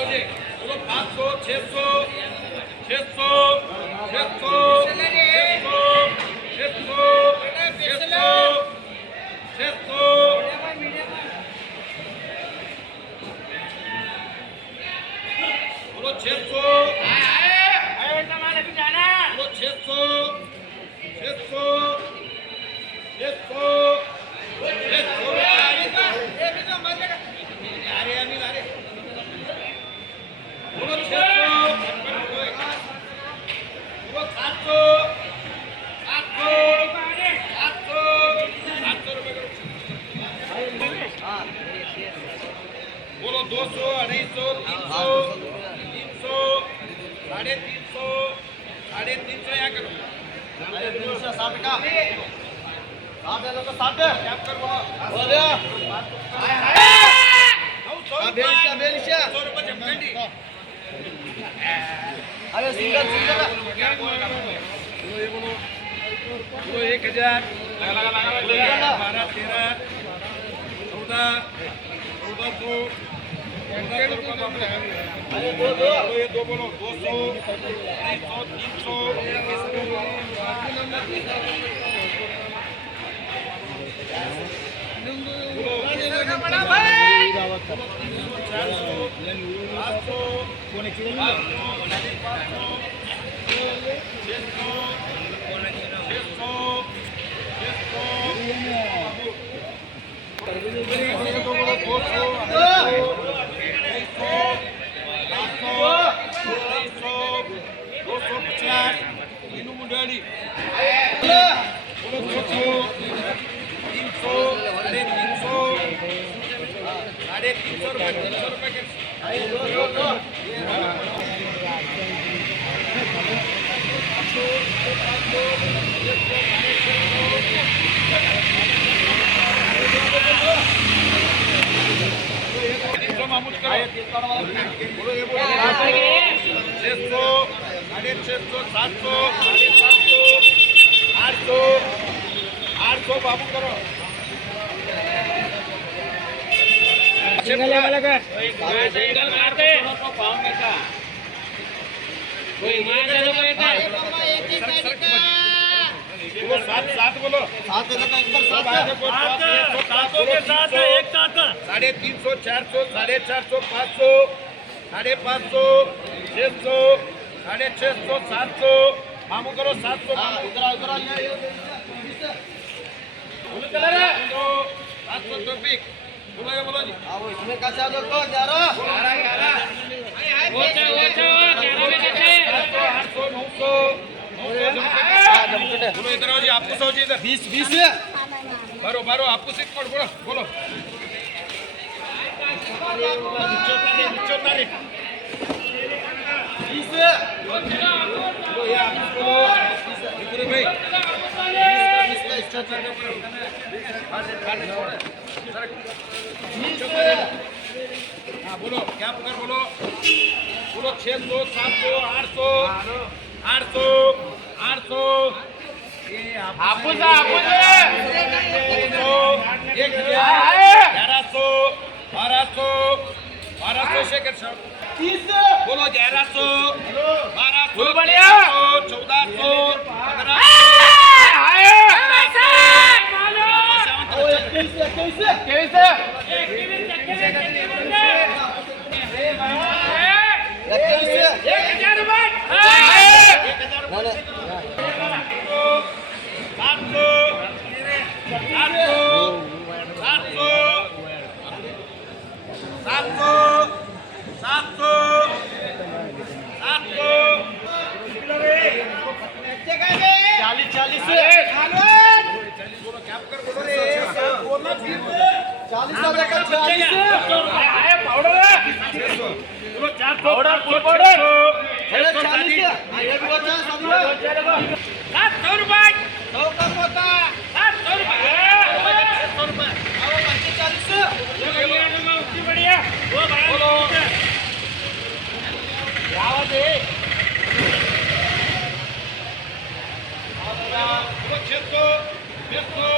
बोलो 200, 250, 300, 300, 350, 350 या करो 360 का 60 लोग 60 क्या करो बोलो बेलिशा 100 रुपये जमखंडी अरे सिंगल सिंगल ये बोलो 1000 लगा 12 13 14 1400 अरे दो ये दो बोलो 200 300 Minum mundali. Boleh 200, 300, ada 300 rupiah kan? Mahmud karo. Boleh ya boleh. 600, ada 600, 700, 800 बाबू करो सिंगल लगा कोई सिंगल मारते पाऊंगा का कोई मार दे तो एक बोलो 7 बोलो 7 लोग एक बार सातों के साथ एक साथ 350 400 450 500 550 600 650 700 मामू करो 700 इधर बोलो चला रे 700 टॉपिक बोलो जी आओ इसमें का चार्ज को 11 वो 800 900 बोलो इधर आओ जी आपको सौ जी इधर 20 बारो आपको सीट पर बोलो निचोतारी 20 बोलो ये आपको निकुरे भाई हाँ बोलो क्या पकड़ बोलो 600 700 800 आपूस 1200 शेखर साहब 30 बोलो 1100 1200 फुल बढ़िया 1400 Let's go.